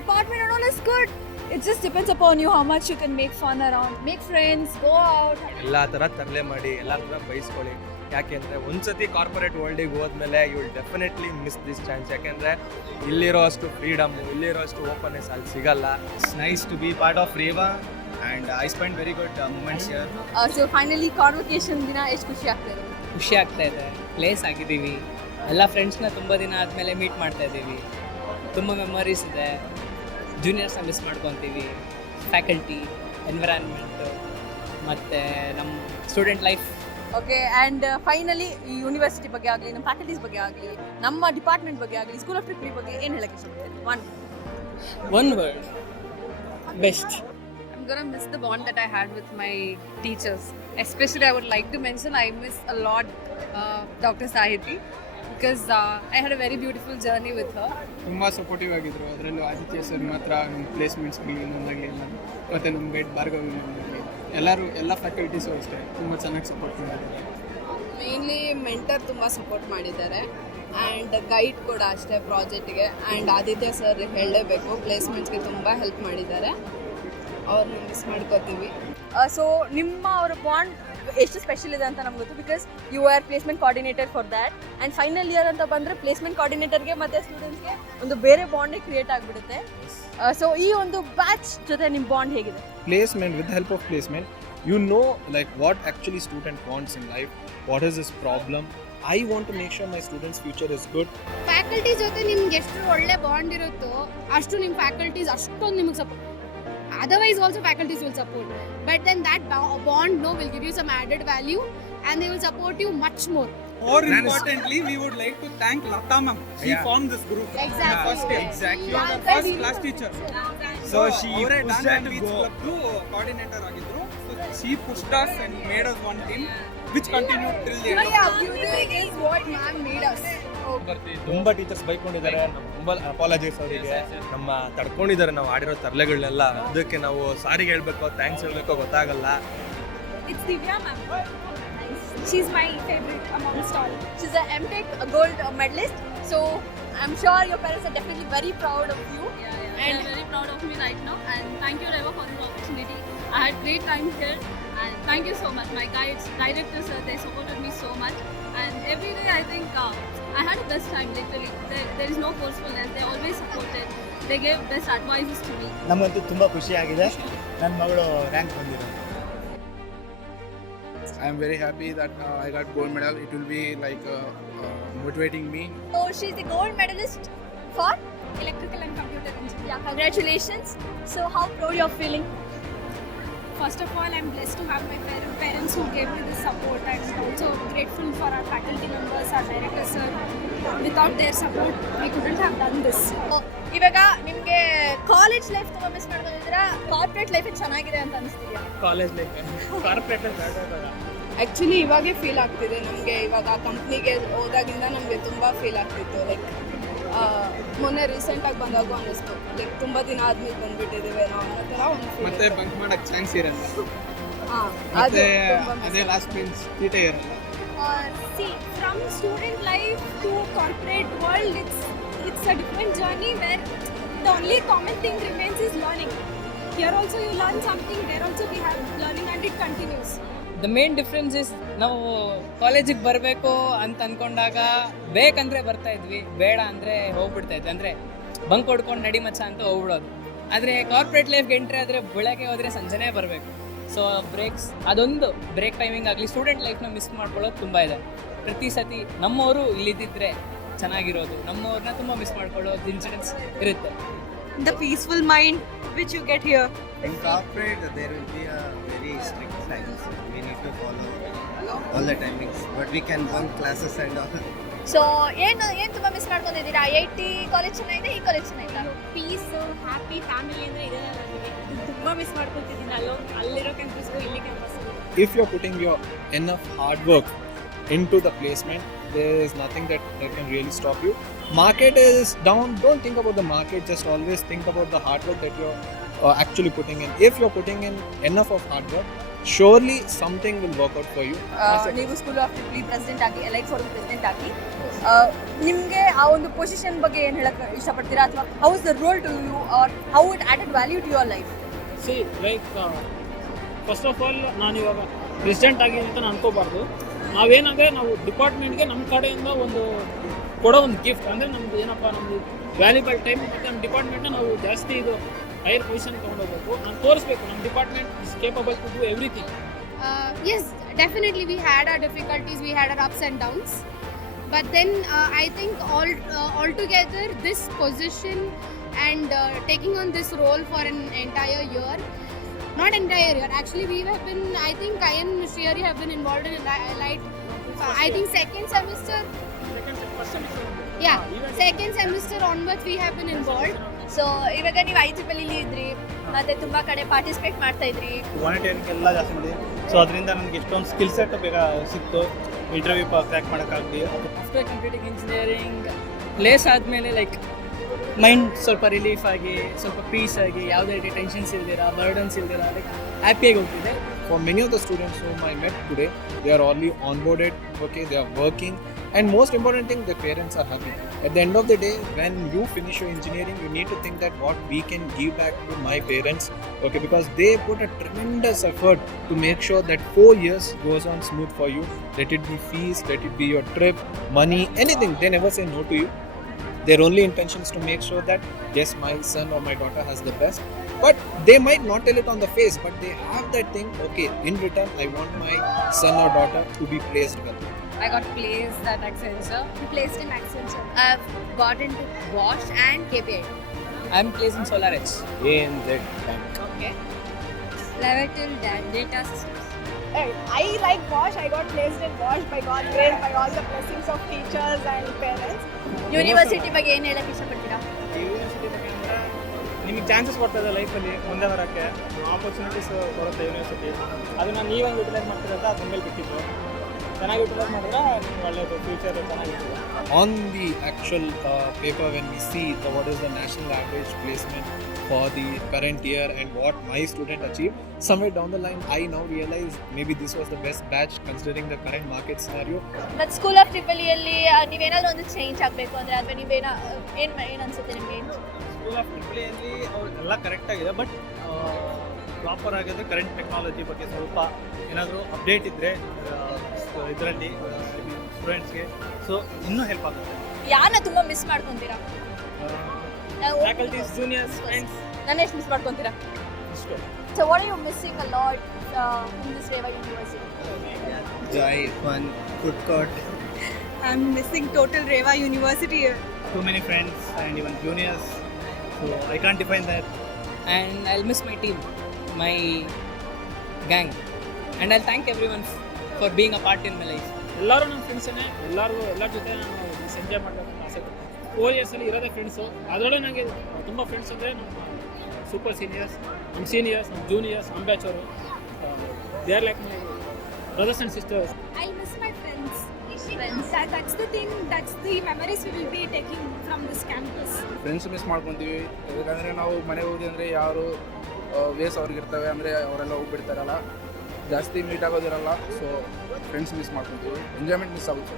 Department and all is good. It just depends upon you how much you can make fun around, make friends, go out. ಎಲ್ಲ ಥರ ತರಲೆ ಮಾಡಿ, ಎಲ್ಲ ಥರ ಬಯಸ್ಕೊಳ್ಳಿ. ಯಾಕೆಂದರೆ ಒಂದ್ಸತಿ ಕಾರ್ಪೊರೇಟ್ ವರ್ಲ್ಡಿಗೆ ಹೋದ್ಮೇಲೆ you will definitely miss this chance. ಯಾಕೆಂದರೆ ಇಲ್ಲಿರೋ ಅಷ್ಟು ಫ್ರೀಡಮ್ಮು, ಇಲ್ಲಿರೋ ಅಷ್ಟು ಓಪನ್ನೆಸ್ ಅಲ್ಲಿ ಸಿಗಲ್ಲ. It's nice to be part of Reva and I spent very good moments here. So finally convocation ದಿನ ಎಷ್ಟು ಖುಷಿ ಆಗ್ತಿದೆ? ಖುಷಿ ಆಗ್ತಾ ಇದೆ. ಪ್ಲೇಸ್ ಆಗಿದ್ದೀವಿ, ಎಲ್ಲ ಫ್ರೆಂಡ್ಸ್ನ ತುಂಬ ದಿನ ಆದಮೇಲೆ ಮೀಟ್ ಮಾಡ್ತಾ ಇದ್ದೀವಿ, ತುಂಬ ಮೆಮೊರೀಸ್ ಇದೆ. ಜೂನಿಯರ್ಸ್ನ ಮಿಸ್ ಮಾಡ್ಕೊತೀವಿ. ಫ್ಯಾಕಲ್ಟಿ, ಎನ್ವಿರಾನ್ಮೆಂಟು ಮತ್ತು ನಮ್ಮ student life. Okay, and finally ಈ ಯೂನಿವರ್ಸಿಟಿ ಬಗ್ಗೆ ಆಗಲಿ, ನಮ್ಮ ಫ್ಯಾಕಲ್ಟೀಸ್ ಬಗ್ಗೆ ಆಗಲಿ, ನಮ್ಮ ಡಿಪಾರ್ಟ್ಮೆಂಟ್ ಬಗ್ಗೆ ಆಗಲಿ, ಸ್ಕೂಲ್ ಆಫ್ ಟ್ರಿಪ್ಲಿ ಬಗ್ಗೆ ಏನು ಹೇಳಕ್ಕೆ ಇಷ್ಟಪಡ್ತೀನಿ? One word, best. I'm gonna miss the bond that I had with my teachers. Especially, I would like to mention I miss a lot Dr. Sahiti because I had a very beautiful journey with her. ತುಂಬ ಸಪೋರ್ಟಿವ್ ಆಗಿದ್ರು. ಅದರಲ್ಲೂ ಆದಿತ್ಯ ಸರ್ ಮಾತ್ರ ನಮ್ಮ ಪ್ಲೇಸ್ಮೆಂಟ್ಸ್ಗಳು ಇನ್ನೊಂದಾಗಲಿ ಇಲ್ಲ, ಮತ್ತು ನಮ್ಮ ಗೈಡ್ ಭಾರ್ಗವಿ ಇನ್ನೊಂದಾಗಲಿ, ಎಲ್ಲ ಫ್ಯಾಕಲ್ಟೀಸು ಅಷ್ಟೇ ತುಂಬ ಚೆನ್ನಾಗಿ ಸಪೋರ್ಟ್ ಮಾಡಿದ್ದಾರೆ. ಮೇನ್ಲಿ ಮೆಂಟರ್ ತುಂಬ ಸಪೋರ್ಟ್ ಮಾಡಿದ್ದಾರೆ ಆ್ಯಂಡ್ ಗೈಡ್ ಕೂಡ ಅಷ್ಟೇ ಪ್ರಾಜೆಕ್ಟ್ಗೆ. ಆ್ಯಂಡ್ ಆದಿತ್ಯ ಸರ್ ಹೇಳಲೇಬೇಕು, ಪ್ಲೇಸ್ಮೆಂಟ್ಸ್ಗೆ ತುಂಬ ಹೆಲ್ಪ್ ಮಾಡಿದ್ದಾರೆ. ಅವ್ರನ್ನ ಮಿಸ್ ಮಾಡ್ಕೋತೀವಿ. ಸೊ ನಿಮ್ಮ ಅವರ ಬಾಂಡ್ ಎಷ್ಟು ಸ್ಪೆಷಲ್ ಇದೆ ಅಂತ ನಮ್ಗೆ ಗೊತ್ತು, because you are placement coordinator for that. And final year ಅಂತ ಬಂದರೆ ಪ್ಲೇಸ್ಮೆಂಟ್ ಕೋಆರ್ಡಿನೇಟರ್ಗೆ ಮತ್ತು ಸ್ಟೂಡೆಂಟ್ಸ್ಗೆ ಒಂದು ಬೇರೆ ಬಾಂಡೇ ಕ್ರಿಯೇಟ್ ಆಗಿಬಿಡುತ್ತೆ. ಸೊ ಈ ಒಂದು ಬ್ಯಾಚ್ ಜೊತೆ ನಿಮ್ಮ ಬಾಂಡ್ ಹೇಗಿದೆ? Placement, with the help of placement, you know like what actually student wants in life, what is his problem. I want to make sure my student's future is good. Faculty ಜೊತೆ ನಿಮ್ಗೆ ಎಷ್ಟು ಒಳ್ಳೆ ಬಾಂಡ್ ಇರುತ್ತೋ ಅಷ್ಟು ನಿಮ್ಮ ಫ್ಯಾಕಲ್ಟೀಸ್ ಅಷ್ಟೊಂದು ನಿಮಗೆ support. Otherwise also faculties will support, but then that bond will give you some added value and they will support you much more. More importantly, we would like to thank Lata ma'am. She formed this group. Exactly. Exactly. Yeah, First class teacher. So she pushed us to go. Coordinator ಆಗಿದ್ರು. So she pushed us and made us one team, which continued till the end. Yeah, beauty is what ma'am made us. ತುಂಬಾ ಟೀಚರ್ಸ್ ಬೈಕೊಂಡಿದ್ದಾರೆ, ತುಂಬ ಅಪಾಲಜೈಸ್ ಅವರಿಗೆ. ನಮ್ಮ ತಡ್ಕೊಂಡಿದ್ದಾರೆ ನಾವು ಆಡಿರೋ ತರಲೆಗಳನ್ನೆಲ್ಲ. ಅದಕ್ಕೆ ನಾವು ಸಾರಿ ಹೇಳ್ಬೇಕೋ ಥ್ಯಾಂಕ್ಸ್ ಹೇಳ್ಬೇಕೋ ಗೊತ್ತಾಗಲ್ಲ. It's Divya ma'am. She's my favorite amongst all. She's a MTech gold medalist, so I'm sure your parents are definitely very proud of you. And they're very proud of me right now. And thank you, Reva, for this opportunity. I had great time here. And thank you so much. My guides, directors, they supported me so much. And every day I think I had the best time, literally. There is no forcefulness. They always supported. They gave best advices to me. ನಮಗಂತೂ ತುಂಬ ಖುಷಿಯಾಗಿದೆ. ನನ್ನ ಮಗಳು ರ್ಯಾಂಕ್ ಬಂದಿರೋದು. I am very happy that I got gold medal. It will be like motivating me. So she's the gold medalist for Electrical and computer engineering. yeah. Congratulations. So how proud you're feeling? First of all, I'm blessed to have my parents who gave me this support. I'm also grateful for our faculty members, our directors, sir. Without their support, we couldn't have done this. ಇವಾಗ ನಿಮಗೆ ಕಾಲೇಜ್ ಲೈಫ್ ತುಂಬ ಮಿಸ್ ಮಾಡ್ಕೊಂಡಿದ್ದೀರಾ? ಕಾರ್ಪೊರೇಟ್ ಲೈಫ್ ಚೆನ್ನಾಗಿದೆ ಅಂತ ಅನಿಸ್ತಿದ್ಯಾ? ಕಾಲೇಜ್ ಲೈಫ್ ಕಾರ್ಪೊರೇಟ್ ಆ್ಯಕ್ಚುಲಿ ಇವಾಗೇ ಫೀಲ್ ಆಗ್ತಿದೆ ನಮಗೆ. ಇವಾಗ ಕಂಪ್ನಿಗೆ ಹೋದಾಗಿಂದ ನಮಗೆ ತುಂಬ ಫೀಲ್ ಆಗ್ತಿತ್ತು. ಲೈಕ್ ಮೊನ್ನೆ ರೀಸೆಂಟಾಗಿ ಬಂದಾಗೂ ಅನ್ನಿಸ್ತು, ಲೈಕ್ ತುಂಬ ದಿನ ಆದ್ಮೇಲೆ ಬಂದ್ಬಿಟ್ಟಿದ್ದೀವಿ ನಾವು ಅನ್ನೋ ಥರ ಒಂದು ಫೀಲ್. ಮತ್ತೆ ಬಂಕ್ ಮಾಡಕ್ ಚಾನ್ಸ್ ಇರಲ್ಲ. ಹಾಂ, ಮತ್ತೆ ಅದೇ ಲಾಸ್ಟ್ ಬೆಂಚ್ ಸೀಟೇ ಇರಲ್ಲ. See, from student life to corporate world, it's a different journey where the only common thing remains is learning. Here also you learn something, there also we have learning and it continues. The main difference is ನಾವು ಕಾಲೇಜಿಗೆ ಬರಬೇಕು ಅಂತ ಅಂದ್ಕೊಂಡಾಗ ಬೇಕಂದರೆ ಬರ್ತಾ ಇದ್ವಿ, ಬೇಡ ಅಂದರೆ ಹೋಗ್ಬಿಡ್ತಾ ಇದ್ವಿ. ಅಂದರೆ ಬಂಕ್ ಹೊಡ್ಕೊಂಡು ನಡಿ ಮಚ್ಚ ಅಂತ ಹೋಗ್ಬಿಡೋದು. ಆದರೆ ಕಾರ್ಪೊರೇಟ್ ಲೈಫ್ಗೆ ಎಂಟ್ರಿ ಆದರೆ ಬೆಳಗ್ಗೆ ಹೋದರೆ ಸಂಜೆನೇ ಬರಬೇಕು. ಸೊ ಬ್ರೇಕ್ಸ್, ಅದೊಂದು ಬ್ರೇಕ್ ಟೈಮಿಂಗ್ ಆಗಲಿ ಸ್ಟೂಡೆಂಟ್ ಲೈಫ್ನ ಮಿಸ್ ಮಾಡ್ಕೊಳ್ಳೋದು ತುಂಬ ಇದೆ. ಪ್ರತಿ ಸತಿ ನಮ್ಮವರು ಇಲ್ಲಿದ್ದಿದ್ರೆ ಚೆನ್ನಾಗಿರೋದು, ನಮ್ಮವ್ರನ್ನ ತುಂಬ ಮಿಸ್ ಮಾಡ್ಕೊಳ್ಳೋದು ಇನ್ಸಿಡೆಂಟ್ಸ್ ಇರುತ್ತೆ. The peaceful mind which you get here. In corporate, there will be a very strict lines. We need to follow all the timings, but we can bunk classes and all. So ಏನು ತುಂಬ ಮಿಸ್ ಮಾಡ್ಕೊಂಡಿದ್ದೀರಾ? IIT ಕಾಲೇಜ್ ಚೆನ್ನಾಗಿದೆ, ಈ ಕಾಲೇಜ್ ಚೆನ್ನಾಗಿಲ್ಲ? ಪೀಸ್, ಹ್ಯಾಪಿ ಫ್ಯಾಮಿಲಿ ಅಂದರೆ ಇದೆ ನನಗೆ. ತುಂಬ ಮಿಸ್ ಮಾಡ್ಕೊತಿದ್ದೀನಿ ಅಲ್ಲಿರೋ ಕ್ಯಾಂಪಸ್ಗೂ ಇಲ್ಲಿ ಕ್ಯಾಂಪಸ್ಗೂ. If you're putting your enough hard work into the placement, there is nothing that can really stop you. Market is down, don't think about the market, just always think about the hard work that you're actually putting in. If you're putting in enough of hard work, surely something will work out for you. ನೀವು ಸ್ಕೂಲ್ ಆಫ್ ಟ್ರಿಪ್ಲಿ ಪ್ರೆಸಿಡೆಂಟ್ ಆಗಿ, ಎಲೈಟ್ ಫೋರಂ ಪ್ರೆಸಿಡೆಂಟ್ ಆಗಿ, ನಿಮಗೆ ಆ ಒಂದು ಪೊಸಿಷನ್ ಬಗ್ಗೆ ಏನು ಹೇಳಕ್ಕೆ ಇಷ್ಟಪಡ್ತೀರಾ? ಅಥವಾ how is the role to you are how it added value to your life? See like first of all ನಾನು ಇವಾಗ ಪ್ರೆಸಿಡೆಂಟ್ ಆಗಿ ಅಂತ ಅನ್ಕೋಬಾರ್ದು. ನಾವೇನಂದರೆ ನಾವು ಡಿಪಾರ್ಟ್ಮೆಂಟ್ಗೆ ನಮ್ಮ ಕಡೆಯಿಂದ ಒಂದು ಕೊಡೋ ಒಂದು ಗಿಫ್ಟ್ ಅಂದರೆ ನಮ್ದು ಏನಪ್ಪ, ನಮ್ಮದು ವ್ಯಾಲ್ಯೂಬಲ್ ಟೈಮ್ ಮತ್ತು ನಮ್ಮ ಡಿಪಾರ್ಟ್ಮೆಂಟ್ನ ನಾವು ಜಾಸ್ತಿ ಇದು ಹೈಯರ್ ಪೊಸಿಷನ್ ತೊಗೊಂಡೋಗ್ಬೇಕು. ನಾನು ತೋರಿಸ್ಬೇಕು ನಮ್ಮ department is capable to do everything. Yes, definitely we had our difficulties, we had our ups and downs. But then I think altogether this position and taking on this role for an entire year. Not entire year. Actually, we have been. I think I and Shriyari have been involved in Light. I think second semester. Yeah, second semester onwards we have been involved. So ಇವಾಗ ನೀವು IEEE ಇದ್ರಿ ಮತ್ತೆ ತುಂಬಾ ಕಡೆ ಪಾರ್ಟಿಸಿಪೇಟ್ ಮಾಡ್ತಾ ಇದ್ರಿ. ಎಲ್ಲ ಜಾಸ್ತಿ ಇದೆ. ಸೊ ಅದರಿಂದ ನನಗೆ ಎಷ್ಟೊಂದು ಸ್ಕಿಲ್ ಸೆಟ್ ಬೇಗ ಸಿಕ್ತು. ಇಂಟರ್ವ್ಯೂ ಕ್ರ್ಯಾಕ್ ಮಾಡೋಕ್ಕಾಗಲಿ. ಆಫ್ಟರ್ ಕಂಪ್ಲೀಟಿಂಗ್ ಇಂಜಿನಿಯರಿಂಗ್ ಪ್ಲೇಸ್ ಆದಮೇಲೆ ಲೈಕ್ ಮೈಂಡ್ ಸ್ವಲ್ಪ ರಿಲೀಫ್ ಆಗಿ ಸ್ವಲ್ಪ ಪೀಸ್ ಆಗಿ ಯಾವುದೇ ರೀತಿ ಟೆನ್ಷನ್ಸ್ ಇಲ್ದಿರ ಬರ್ಡನ್ಸ್ ಇಲ್ದಿರ ಲೈಕ್ ಹ್ಯಾಪಿಯಾಗಿ ಹೋಗ್ತಿದೆ. For many of the students whom I met today, they are already onboarded, okay, they are working, and most important thing, their parents are happy. At the end of the day, when you finish your engineering, you need to think that what we can give back to my parents, okay, because they put a tremendous effort to make sure that 4 years goes on smooth for you. Let it be fees, let it be your trip, money, anything, they never say no to you. Their only intention is to make sure that yes, my son or my daughter has the best. But they might not tell it on the face, but they have that thing, okay, in return, I want my son or daughter to be placed well. I got placed at Accenture. Placed in Accenture. I've got into Bosch and KPI. I'm placed in SolarEdge. ANZ Bank. Okay. Levital Data Systems. I like Bosch. I got placed in Bosch by God's grace, by all the blessings of teachers and parents. University ಬಗ್ಗೆ ಏನು ಹೇಳಕ್ಕೆ ಇಷ್ಟಪಡ್ತೀರಾ? ಯೂನಿವರ್ಸಿಟಿ ಬಗ್ಗೆ ಅಂದರೆ ನಿಮಗೆ ಚಾನ್ಸಸ್ ಕೊಡ್ತದೆ ಲೈಫಲ್ಲಿ ಮುಂದೆ ಬರೋಕ್ಕೆ, ಆಪರ್ಚುನಿಟೀಸ್ ಕೊಡುತ್ತೆ ಯೂನಿವರ್ಸಿಟಿ. ಅದನ್ನು ನೀವಂಗೆ ಯುಟಿಲೈಸ್ ಮಾಡ್ತೀರ ಅಂತ ಅದ್ರ ಮೇಲೆ ಬಿಟ್ಟಿದ್ದು. ಚೆನ್ನಾಗಿ ಯುಟಿಲೈಸ್ ಮಾಡಿದ್ರೆ ನಿಮ್ಗೆ ಒಳ್ಳೆಯದು, ಫ್ಯೂಚರ್ ಚೆನ್ನಾಗಿರ್ತದೆ. On the actual paper, when we see what is the national average placement for the current year and what my student achieved, somewhere down the line, I now realize maybe this was the best batch considering the current market scenario. ಮತ್ತು ಸ್ಕೂಲ್ ಆಫ್ ಟ್ರಿಪಲಿಯಲ್ಲಿ ನೀವೇನಾದರೂ ಒಂದು ಚೇಂಜ್ ಆಗಬೇಕು ಅಂದರೆ ಅಥವಾ ನೀವೇನ ಏನು ಅನಿಸುತ್ತೆ ನಿಮಗೆ? ಸ್ಕೂಲ್ ಆಫ್ ಟ್ರಿಪಲಿಯಲ್ಲಿ ಎಲ್ಲ ಕರೆಕ್ಟಾಗಿದೆ, ಬಟ್ ಪ್ರಾಪರ್ ಆಗಿದ್ರೆ ಕರೆಂಟ್ ಟೆಕ್ನಾಲಜಿ ಬಗ್ಗೆ ಸ್ವಲ್ಪ ಏನಾದರೂ ಅಪ್ಡೇಟ್ ಇದ್ದರೆ ಇದರಲ್ಲಿ ಸ್ಟೂಡೆಂಟ್ಸ್ಗೆ ಸೊ ಇನ್ನೂ ಹೆಲ್ಪ್ ಆಗುತ್ತೆ. ಯಾರನ್ನ ತುಂಬ ಮಿಸ್ ಮಾಡ್ಕೊತೀರಾ? Faculties, juniors, friends. ನಾನು ಎಷ್ಟು ಮಿಸ್ ಮಾಡ್ಕೊತೀರಾ? ಇಷ್ಟು. So what are you missing a lot in this Reva University? Joy, fun, food court. I'm missing total Reva University. Too many friends and even juniors. So I can't define that. And I'll miss my team, my gang. And I'll thank everyone for being a part in my life. ಎಲ್ಲರೂ ನಮ್ಮ ಫ್ರೆಂಡ್ಸೇ, ಎಲ್ಲರ ಜೊತೆ ನಾನು ಎಂಜಾಯ್ ಮಾಡಬೇಕು ಅಂತ ಆಸೆ. 4 ಇಯರ್ಸಲ್ಲಿ ಇರೋದೇ ಫ್ರೆಂಡ್ಸು. ಅದರಲ್ಲೂ ನನಗೆ ತುಂಬ ಫ್ರೆಂಡ್ಸ್ ಅಂದರೆ ನಮ್ಮ ಸೂಪರ್ ಸೀನಿಯರ್ಸ್, ನಮ್ಮ ಸೀನಿಯರ್ಸ್, ನಮ್ಮ ಜೂನಿಯರ್ಸ್, ನಮ್ಮ ಬ್ಯಾಚ್ ಅವರು. They are like my brothers and sisters. I miss my friends. That's the thing. That's the memories we will be taking from this campus. Friends miss ಮಾಡ್ಕೊತೀವಿ. ಯಾಕಂದರೆ ನಾವು ಮನೆಗೆ ಹೋಗಿ ಅಂದರೆ ಯಾರು ವೇಸ್ ಅವ್ರಿಗಿರ್ತವೆ, ಅಂದರೆ ಅವರೆಲ್ಲ ಹೋಗ್ಬಿಡ್ತಾರಲ್ಲ, ಜಾಸ್ತಿ ಮೀಟ್ ಆಗೋದಿರಲ್ಲ. ಸೊ ಫ್ರೆಂಡ್ಸ್ ಮಿಸ್ ಮಾಡ್ಕೊತೀವಿ, ಎಂಜಾಯ್ಮೆಂಟ್ ಮಿಸ್ ಆಗುತ್ತೆ.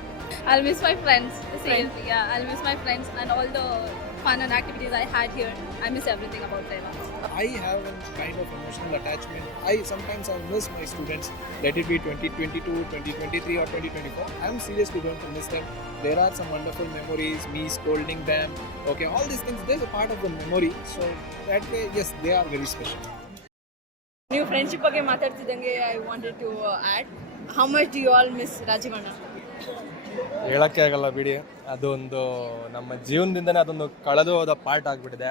I'll miss my friends. Same. Yeah, I'll miss my friends and all the fun and activities I had here. I miss everything about Reva. I have a kind of emotional attachment. I miss my students. Let it be 2022, 2023 or 2024. I'm seriously going to miss them. There are some wonderful memories, me scolding them. Okay, all these things, there's a part of the memory. So that way, yes, they are very special. ನೀವು ಫ್ರೆಂಡ್ಶಿಪ್ ಬಗ್ಗೆ ಮಾತಾಡ್ತಿದ್ದಂಗೆ I wanted to add, how much do you all miss ರಾಜೀವಣ್ಣ? ಹೇಳಕ್ಕೆ ಆಗಲ್ಲ ಬಿಡಿ, ಅದೊಂದು ನಮ್ಮ ಜೀವನದಿಂದನೇ ಅದೊಂದು ಕಳೆದು ಹೋದ ಪಾರ್ಟ್ ಆಗಿಬಿಟ್ಟಿದೆ.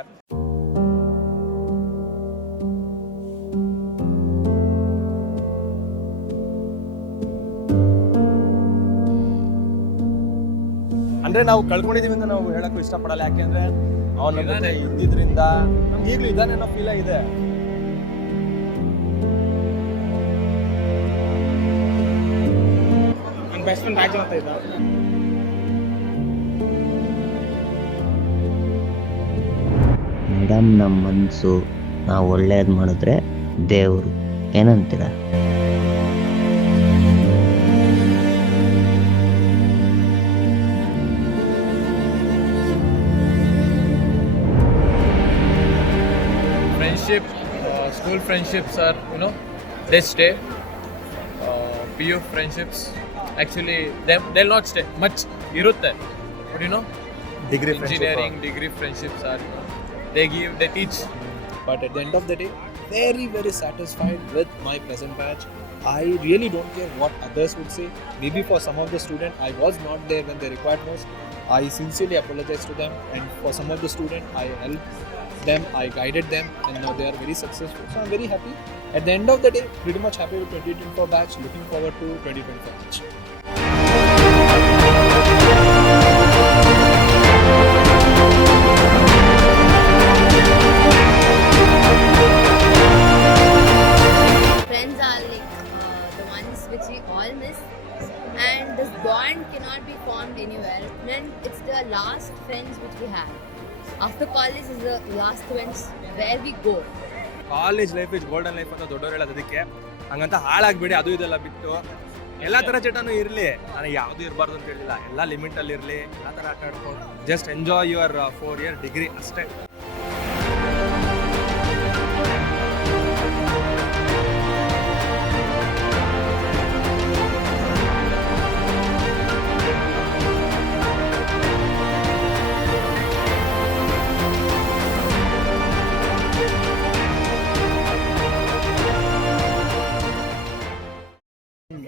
ಅಂದರೆ ನಾವು ಕಳ್ಕೊಂಡಿದ್ದೀವಿ ಅಂತ ನಾವು ಹೇಳಕ್ಕೂ ಇಷ್ಟಪಡಲ್ಲ, ಯಾಕೆಂದರೆ ಅವನ ಜೊತೆ ಇದ್ದಿದ್ದರಿಂದ ನಮ್ಗೆ ಈಗಲೂ ಇದ್ದಾನೆ ಅನ್ನೋ ಫೀಲ ಇದೆ. ನನ್ನ ಬೆಸ್ಟ್ ಫ್ರೆಂಡ್ ರಾಜು ಅಂತ ಇದ್ದ. ಮೇಡಮ್, ನಮ್ಮ ಮನಸ್ಸು ನಾವು ಒಳ್ಳೇದು ಮಾಡಿದ್ರೆ ದೇವರು, ಏನಂತೀರ? Friendship, school friendships are, they stay. PU friendships, actually, they'll not stay much. Irutte, but Degree engineering, degree friendships are, they teach. But at the end of the day, very, very satisfied with my present batch. I really don't care what others would say. Maybe for some of the students, I was not there when they required most. I sincerely apologize to them, and for some of the students, I helped them, I guided them, and now they are very successful. So I'm very happy. At the end of the day, pretty much happy with 2024 batch. Looking forward to 2025 batch. Friends are like the ones which we all miss, and this bond cannot be formed anywhere. Then it's the last friends which we have. After college is the last friends where we go. College life is golden life ಅಂತ ದೊಡ್ಡವ್ರು ಹೇಳೋದು ಅದಕ್ಕೆ. ಹಂಗಂತ ಹಾಳಾಗ್ಬೇಡಿ, ಅದು ಇದೆಲ್ಲ ಬಿಟ್ಟು ಎಲ್ಲ ಥರ ಚಟನೂ ಇರಲಿ. ನನಗೆ ಯಾವುದು ಇರಬಾರ್ದು ಅಂತ ಹೇಳಿಲ್ಲ, ಎಲ್ಲ ಲಿಮಿಟಲ್ಲಿ ಇರಲಿ, ಎಲ್ಲ ಥರ ಆಟ ಆಡ್ಕೊಂಡು just enjoy your 4 year degree ಅಷ್ಟೇ.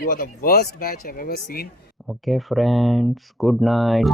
You are the worst batch I've ever seen. Okay, friends. Good night.